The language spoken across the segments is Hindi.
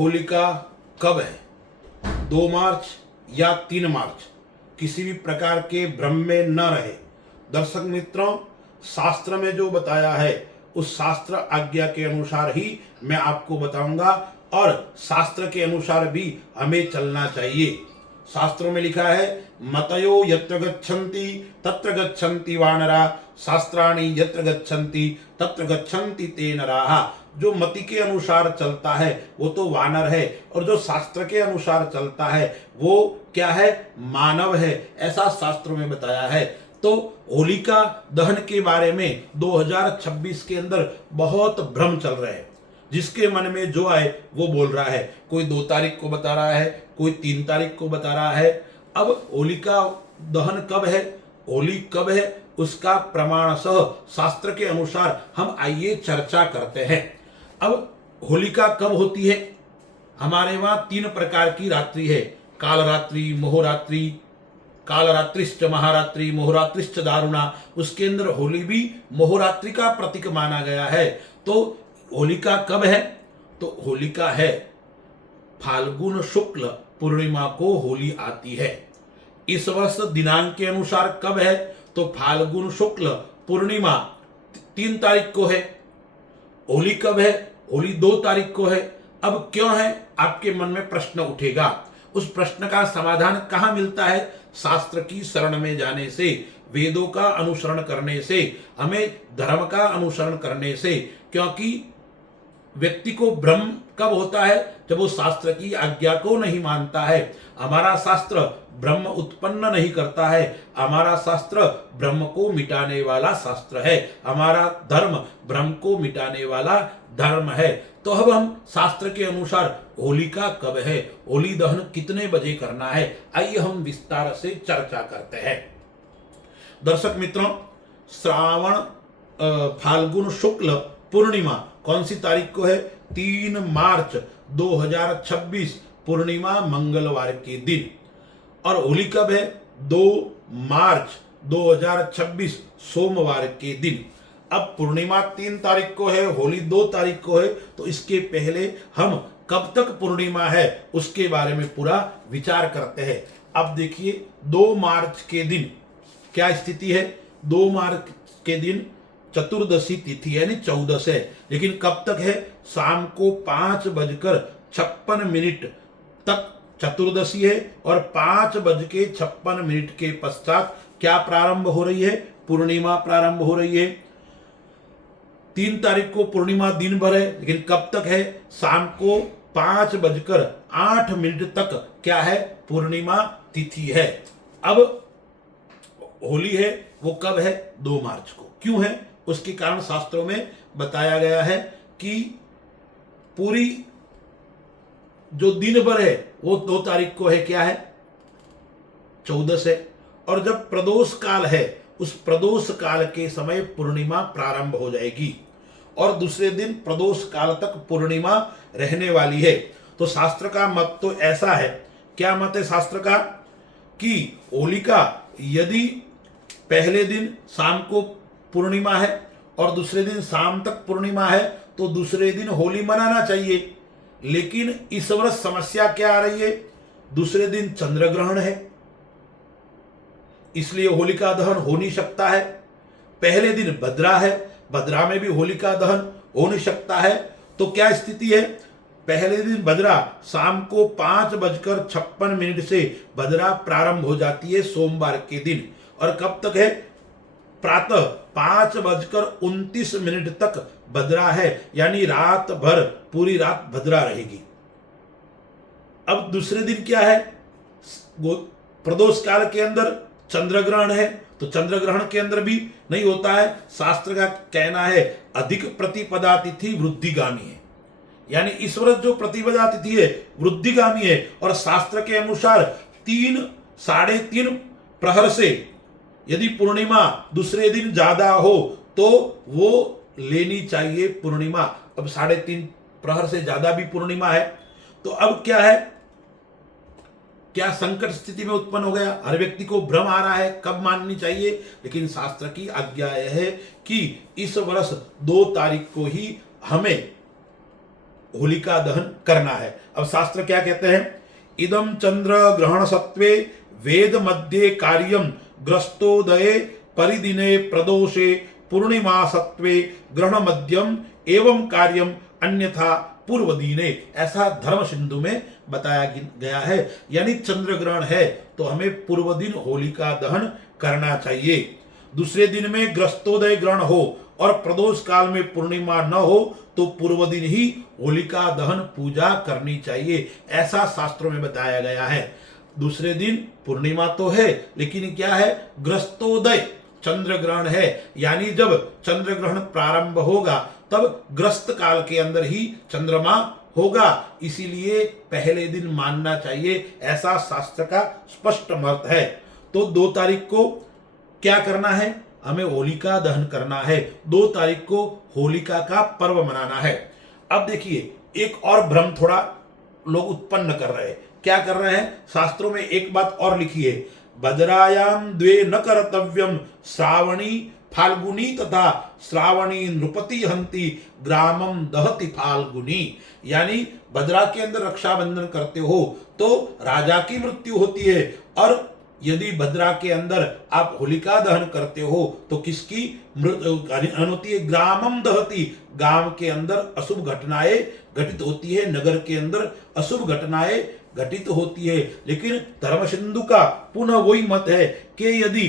होलिका कब है, 2 मार्च या 3 मार्च, किसी भी प्रकार के भ्रम में न रहे। दर्शक मित्रों, शास्त्र में जो बताया है उस शास्त्र आज्ञा के अनुसार ही मैं आपको बताऊंगा और शास्त्र के अनुसार भी हमें चलना चाहिए। शास्त्रों में लिखा है, मतयो यत्र गच्छन्ति तत्र गच्छन्ति वानरा, शास्त्राणि यत्र गच्छन्ति तत्र गच्छन्ति ते नराः। जो मति के अनुसार चलता है वो तो वानर है, और जो शास्त्र के अनुसार चलता है वो क्या है, मानव है, ऐसा शास्त्रों में बताया है। तो होलिका दहन के बारे में 2026 के अंदर बहुत भ्रम चल रहे हैं। जिसके मन में जो आए वो बोल रहा है। कोई 2 तारीख को बता रहा है, कोई 3 तारीख को बता रहा है। अब होलिका दहन कब है, होली कब है, उसका प्रमाण सह शास्त्र के अनुसार हम आइए चर्चा करते हैं। अब होलिका कब होती है? हमारे वहां 3 प्रकार की रात्रि है, कालरात्रि, मोहरात्रि, कालरात्रिश्च महारात्रि, मोहरात्रिश्च दारुणा। उसके अंदर होली भी मोहरात्रि का प्रतीक माना गया है। तो होलिका कब है? तो होलिका है फाल्गुन शुक्ल पूर्णिमा को होली आती है। इस वर्ष दिनांक के अनुसार कब है? तो फाल्गुन शुक्ल पूर्णिमा 3 तारीख को है। होली कब है? होली 2 तारीख को है। अब क्यों है, आपके मन में प्रश्न उठेगा। उस प्रश्न का समाधान कहाँ मिलता है? शास्त्र की शरण में जाने से, वेदों का अनुसरण करने से, हमें धर्म का अनुसरण करने से। क्योंकि व्यक्ति को भ्रम कब होता है? जब वो शास्त्र की आज्ञा को नहीं मानता है। हमारा शास्त्र ब्रह्म उत्पन्न नहीं करता है, हमारा शास्त्र ब्रह्म को मिटाने वाला शास्त्र है, हमारा धर्म ब्रह्म को मिटाने वाला धर्म है। तो अब हम शास्त्र के अनुसार होलिका कब है, होली दहन कितने बजे करना है, आइए हम विस्तार से चर्चा करते हैं। दर्शक मित्रों, श्रावण फाल्गुन शुक्ल पूर्णिमा कौन सी तारीख को है? 3 मार्च 2026 पूर्णिमा मंगलवार के दिन। और होली कब है? 2 मार्च 2026 सोमवार के दिन। अब पूर्णिमा 3 तारीख को है, होली 2 तारीख को है, तो इसके पहले हम कब तक पूर्णिमा है उसके बारे में पूरा विचार करते हैं। अब देखिए 2 मार्च के दिन क्या स्थिति है। 2 मार्च के दिन चतुर्दशी तिथि यानी 14 है, लेकिन कब तक है? शाम को 5:56 तक चतुर्दशी है, और 5:56 के पश्चात क्या प्रारंभ हो रही है? पूर्णिमा प्रारंभ हो रही है। 3 तारीख को पूर्णिमा दिन भर है, लेकिन कब तक है? शाम को 5:08 तक क्या है? पूर्णिमा तिथि है। अब होली है वो कब है? 2 मार्च को। क्यों है? उसके कारण शास्त्रों में बताया गया है कि पूरी जो दिन भर है वो 2 तारीख को है, क्या है? 14 है। और जब प्रदोष काल है उस प्रदोष काल के समय पूर्णिमा प्रारंभ हो जाएगी, और दूसरे दिन प्रदोष काल तक पूर्णिमा रहने वाली है। तो शास्त्र का मत तो ऐसा है। क्या मत है शास्त्र का? कि होलिका यदि पहले दिन शाम को पूर्णिमा है और दूसरे दिन शाम तक पूर्णिमा है तो दूसरे दिन होली मनाना चाहिए। लेकिन इस वर्ष समस्या क्या आ रही है? दूसरे दिन चंद्र ग्रहण है, इसलिए होलिका दहन हो नहीं सकता है। पहले दिन भद्रा है, भद्रा में भी होलिका दहन हो नहीं सकता है। तो क्या स्थिति है? पहले दिन भद्रा शाम को 5:56 से भद्रा प्रारंभ हो जाती है सोमवार के दिन, और कब तक है? प्रातः 5:29 तक भद्रा है, यानी रात भर पूरी रात भद्रा रहेगी। अब दूसरे दिन क्या है? प्रदोष काल के अंदर चंद्र ग्रहण है, तो चंद्र ग्रहण के अंदर भी नहीं होता है। शास्त्र का कहना है अधिक प्रतिपदा तिथि वृद्धिगामी है, यानी इस वर्ष जो प्रतिपदा तिथि है वृद्धिगामी है, और शास्त्र के अनुसार 3 साढ़े 3 प्रहर से यदि पूर्णिमा दूसरे दिन ज्यादा हो तो वो लेनी चाहिए पूर्णिमा। अब 3.5 प्रहर से ज्यादा भी पूर्णिमा है, तो अब क्या है? क्या संकट स्थिति में उत्पन्न हो गया। हर व्यक्ति को भ्रम आ रहा है कब माननी चाहिए, लेकिन शास्त्र की आज्ञा यह है कि इस वर्ष 2 तारीख को ही हमें होलिका दहन करना है। अब शास्त्र क्या कहते हैं, इदम चंद्र ग्रहण सत्वे वेद मध्य कार्यम ग्रस्तोदये परिदिने प्रदोषे पूर्णिमा सत्वे ग्रहण मध्यम एवं कार्यम अन्यथा पूर्व दिने, ऐसा धर्म सिंधु में बताया गया है। यानी चंद्र ग्रहण है तो हमें पूर्व दिन होलिका दहन करना चाहिए, दूसरे दिन में ग्रस्तोदय ग्रहण हो और प्रदोष काल में पूर्णिमा न हो तो पूर्व दिन ही होलिका दहन पूजा करनी चाहिए, ऐसा शास्त्रों में बताया गया है। दूसरे दिन पूर्णिमा तो है लेकिन क्या है, ग्रस्तोदय चंद्र ग्रहण है, यानी जब चंद्र ग्रहण प्रारंभ होगा तब ग्रस्त काल के अंदर ही चंद्रमा होगा, इसीलिए पहले दिन मानना चाहिए, ऐसा शास्त्र का स्पष्ट मत है। तो 2 तारीख को क्या करना है, हमें होलिका दहन करना है। 2 तारीख को होलिका का पर्व मनाना है। अब देखिए एक और भ्रम थोड़ा लोग उत्पन्न कर रहे हैं। क्या कर रहे हैं, शास्त्रों में एक बात और लिखी है, भद्रायाम द्वे न कर्तव्यम श्रावणी फाल्गुनी तथा श्रावणी नृपति हंति ग्रामम दहति फाल्गुनी, यानी भद्रा के अंदर रक्षाबंधन करते हो तो राजा की मृत्यु होती है, और यदि भद्रा के अंदर आप होलिका दहन करते हो तो किसकी मृत्यु होती है, ग्रामम दहति, गांव के अंदर अशुभ घटनाएं घटित होती है, नगर के अंदर अशुभ घटनाएं घटित होती है। लेकिन धर्म सिंधु का पुनः वही मत है कि यदि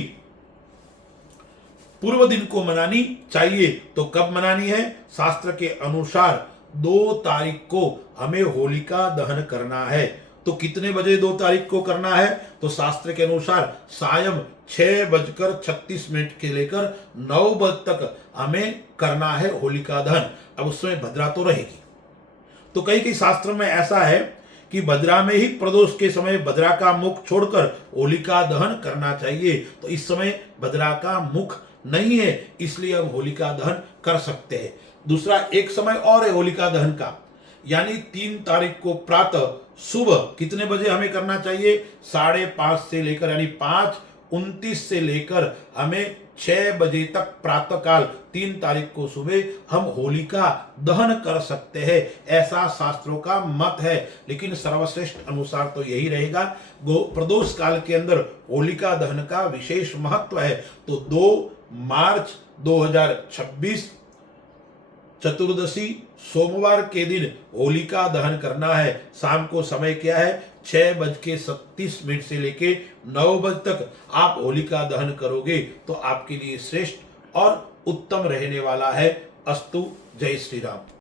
पूर्व दिन को मनानी चाहिए तो कब मनानी है, शास्त्र के अनुसार 2 तारीख को हमें होलिका दहन करना है। तो कितने बजे 2 तारीख को करना है, तो शास्त्र के अनुसार सायं 6:36 के लेकर 9 बजे तक हमें करना है होलिका दहन। अब उसमें भद्रा तो रहेगी, तो कई शास्त्र में ऐसा है कि भद्रा में ही प्रदोष के समय भद्रा का मुख छोड़कर होलिका दहन करना चाहिए, तो इस समय भद्रा का मुख नहीं है, इसलिए हम होलिका दहन कर सकते हैं। दूसरा एक समय और है होलिका दहन का, यानी 3 तारीख को प्रातः सुबह कितने बजे हमें करना चाहिए, 5:30 से लेकर यानी 5:29 से लेकर हमें 6 बजे तक प्रातः काल 3 तारीख को सुबह हम होलिका दहन कर सकते हैं, ऐसा शास्त्रों का मत है। लेकिन सर्वश्रेष्ठ अनुसार तो यही रहेगा, प्रदोष काल के अंदर होलिका दहन का विशेष महत्व है। तो 2 मार्च 2026 चतुर्दशी सोमवार के दिन होलिका दहन करना है। शाम को समय क्या है, 6:37 से लेके 9 बजे तक आप होलिका दहन करोगे तो आपके लिए श्रेष्ठ और उत्तम रहने वाला है। अस्तु, जय श्री राम।